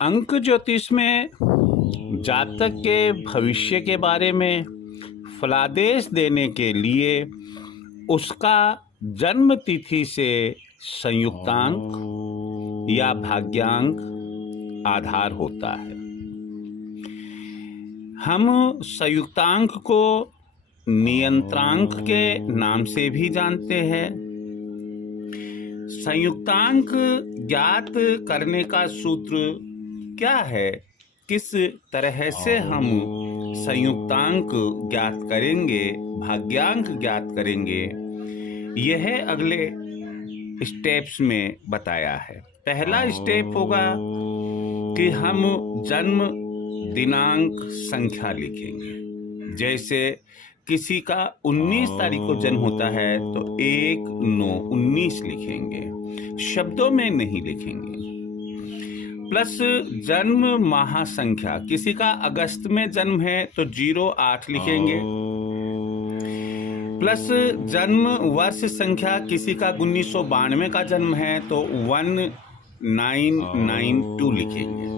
अंक ज्योतिष में जातक के भविष्य के बारे में फलादेश देने के लिए उसका जन्म तिथि से संयुक्तांक या भाग्यांक आधार होता है। हम संयुक्तांक को नियंत्रांक के नाम से भी जानते हैं। संयुक्तांक ज्ञात करने का सूत्र क्या है? किस तरह से हम संयुक्तांक ज्ञात करेंगे, भाग्यांक ज्ञात करेंगे, यह अगले स्टेप्स में बताया है। पहला स्टेप होगा कि हम जन्म दिनांक संख्या लिखेंगे। जैसे किसी का 19 तारीख को जन्म होता है तो 1-9-19 लिखेंगे, शब्दों में नहीं लिखेंगे। प्लस जन्म माह संख्या, किसी का अगस्त में जन्म है तो 08 लिखेंगे। प्लस जन्म वर्ष संख्या, किसी का 1992 का जन्म है तो 1992 लिखेंगे।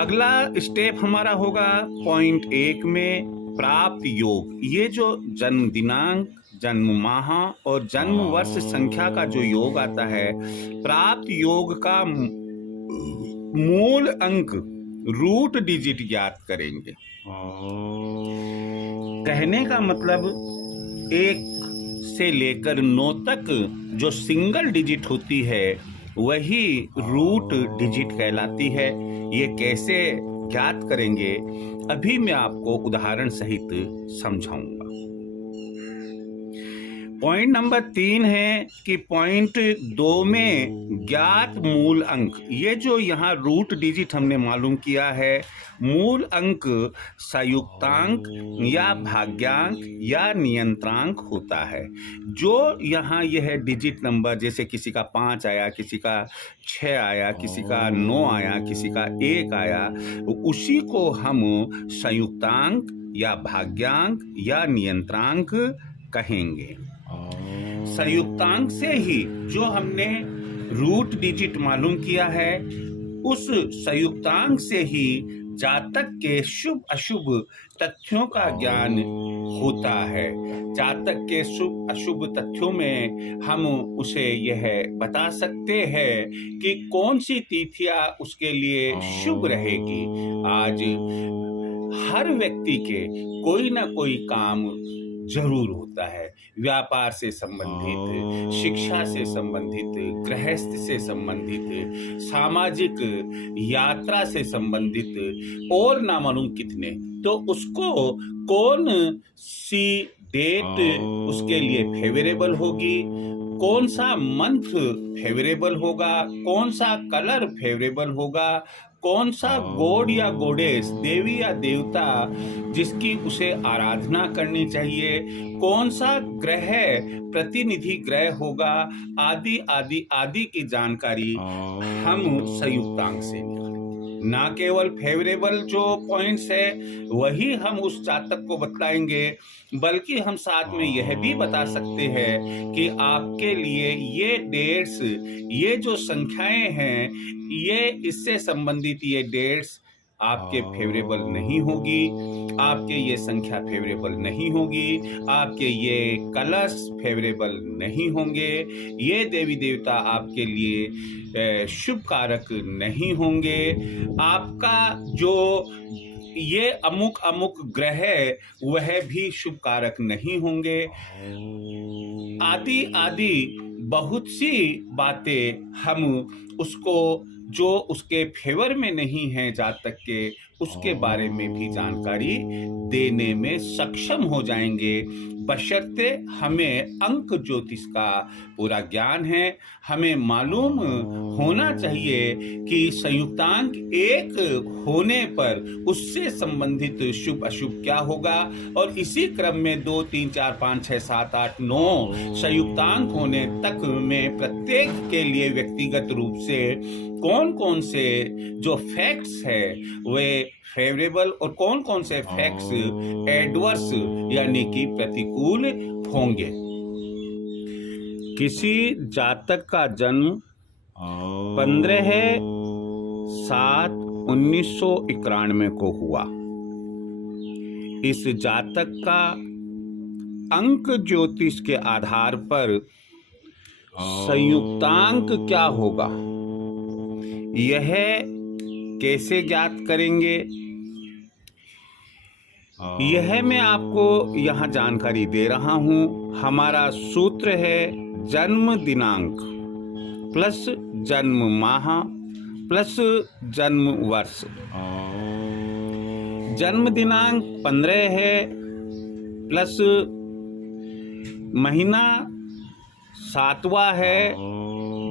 अगला स्टेप हमारा होगा पॉइंट 1 में प्राप्त योग। ये जो जन्म दिनांक, जन्म माह और जन्म वर्ष संख्या का जो योग आता है, प्राप्त योग का मूल अंक, रूट डिजिट ज्ञात करेंगे। कहने का मतलब 1 से लेकर 9 तक जो सिंगल डिजिट होती है वही रूट डिजिट कहलाती है। ये कैसे ज्ञात करेंगे अभी मैं आपको उदाहरण सहित समझाऊंगा। पॉइंट नंबर 3 है कि पॉइंट 2 में ज्ञात मूल अंक, ये जो यहाँ रूट डिजिट हमने मालूम किया है, मूल अंक संयुक्तांक या भाग्यांक या नियंत्रांक होता है। जो यहाँ यह डिजिट नंबर, जैसे किसी का 5 आया, किसी का 6 आया, किसी का 9 आया, किसी का 1 आया, उसी को हम संयुक्तांक या भाग्यांक या नियंत्रांक कहेंगे। संयुक्तांक से ही जो हमने रूट डिजिट मालूम किया है, उस संयुक्तांक से ही जातक के शुभ अशुभ तथ्यों का ज्ञान होता है। जातक के शुभ अशुभ तथ्यों में हम उसे यह बता सकते हैं कि कौन सी तिथियां उसके लिए शुभ रहेगी। आज हर व्यक्ति के कोई ना कोई काम जरूर होता है, व्यापार से संबंधित, शिक्षा से संबंधित, गृहस्थ से संबंधित, सामाजिक यात्रा से संबंधित और ना मालूम कितने। तो उसको कौन सी डेट उसके लिए फेवरेबल होगी, कौन सा मंथ फेवरेबल होगा, कौन सा कलर फेवरेबल होगा, कौन सा गॉड या गॉडेस, देवी या देवता जिसकी उसे आराधना करनी चाहिए, कौन सा ग्रह प्रतिनिधि ग्रह होगा, आदि आदि आदि की जानकारी हम संयुक्तांक से निकालेंगे। ना केवल फेवरेबल जो पॉइंट्स है वही हम उस जातक को बतलाएंगे, बल्कि हम साथ में यह भी बता सकते हैं कि आपके लिए ये डेट्स, ये जो संख्याएं हैं, ये इससे संबंधित ये डेट्स आपके फेवरेबल नहीं होगी, आपके ये संख्या फेवरेबल नहीं होगी, आपके ये कलर्स फेवरेबल नहीं होंगे, ये देवी देवता आपके लिए शुभ कारक नहीं होंगे, आपका जो ये अमुक अमुक ग्रह वह भी शुभ कारक नहीं होंगे, आदि आदि बहुत सी बातें हम उसको जो उसके फेवर में नहीं है जातक के, उसके बारे में भी जानकारी देने में सक्षम हो जाएंगे, बशर्ते हमें अंक ज्योतिष का पूरा ज्ञान है। हमें मालूम होना चाहिए कि संयुक्तांक 1 होने पर उससे संबंधित शुभ अशुभ क्या होगा, और इसी क्रम में 2, 3, 4, 5, 6, 7, 8, 9 संयुक्तांक होने तक में प्रत्येक के लिए व्यक्तिगत रूप से कौन कौन से जो फैक्ट्स है वे फेवरेबल और कौन कौन से फैक्ट्स एडवर्स यानी कि प्रतिकूल अनुकूल होंगे। किसी जातक का जन्म 15/7/1991 को हुआ। इस जातक का अंक ज्योतिष के आधार पर संयुक्तांक क्या होगा, यह कैसे ज्ञात करेंगे, यह मैं आपको यहाँ जानकारी दे रहा हूँ। हमारा सूत्र है जन्म दिनांक प्लस जन्म माह प्लस जन्म वर्ष। जन्म दिनांक 15 है प्लस महीना 7वां है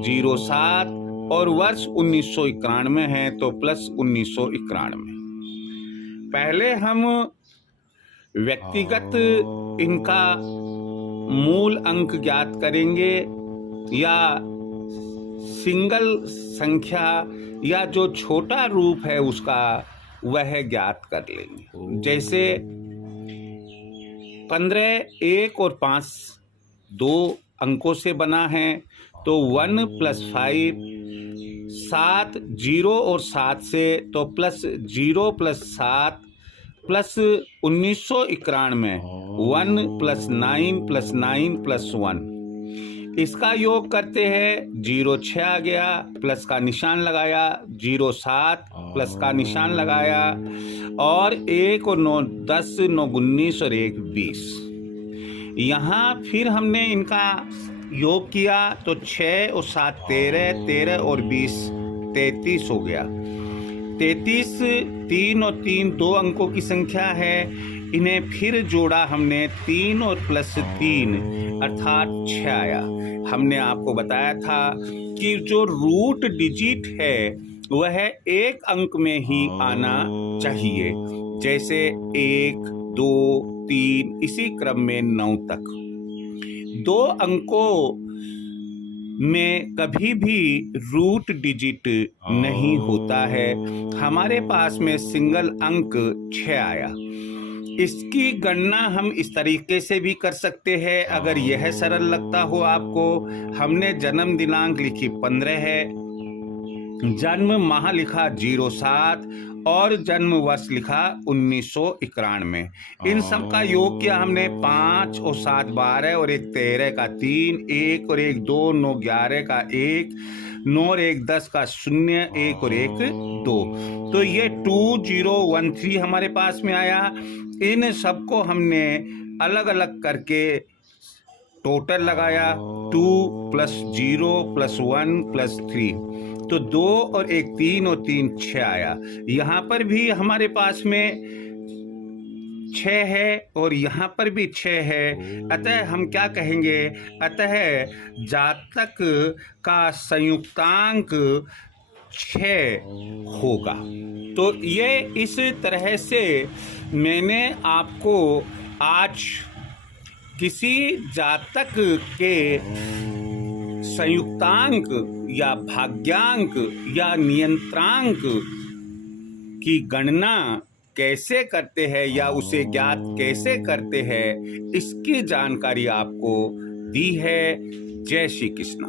07 और वर्ष 1991 है तो प्लस 1991। पहले हम व्यक्तिगत इनका मूल अंक ज्ञात करेंगे या सिंगल संख्या या जो छोटा रूप है उसका वह ज्ञात कर लेंगे। जैसे 15 1 और 5 दो अंकों से बना है तो 1 + 5, 7 0 और 7 से तो प्लस 0 + 7 प्लस 1991 1 + 9 + 9 + 1। इसका योग करते हैं 0 6 आ गया, प्लस का निशान लगाया, 0 7 प्लस का निशान लगाया और 1 और 9 10 9 19 और 1 20। यहाँ फिर हमने इनका योग किया तो 6 और 7 13, 13 और 20 33 हो गया। 33 3 और 3 दो अंकों की संख्या है। इन्हें फिर जोड़ा हमने 3 और प्लस 3 अर्थात 6 आया। हमने आपको बताया था कि जो रूट डिजिट है वह एक अंक में ही आना चाहिए, जैसे 1 2 3 इसी क्रम में 9 तक। दो अंकों में कभी भी रूट डिजिट नहीं होता है। हमारे पास में सिंगल अंक 6 आया। इसकी गणना हम इस तरीके से भी कर सकते हैं, अगर यह सरल लगता हो आपको। हमने जन्म दिनांक लिखी 15 है, जन्म माह लिखा 07 और जन्म वर्ष लिखा 1991। इन सब का योग किया हमने 5 और 7 12 और 1 13 का 3, 1 और 1 2 9 11 का 1, 9 और 1 10 का 0, 1 और 1 2। तो ये 2013 हमारे पास में आया। इन सबको हमने अलग अलग करके टोटल लगाया 2 + 0 + 1 + 3 तो 2 और 1 3 और 3 6 आया। यहाँ पर भी हमारे पास में 6 है और यहाँ पर भी 6 है। अतः हम क्या कहेंगे, अतः जातक का संयुक्तांक 6 होगा। तो ये इस तरह से मैंने आपको आज किसी जातक के संयुक्तांक या भाग्यांक या नियंत्रांक की गणना कैसे करते हैं या उसे ज्ञात कैसे करते हैं, इसकी जानकारी आपको दी है। जय श्री कृष्ण।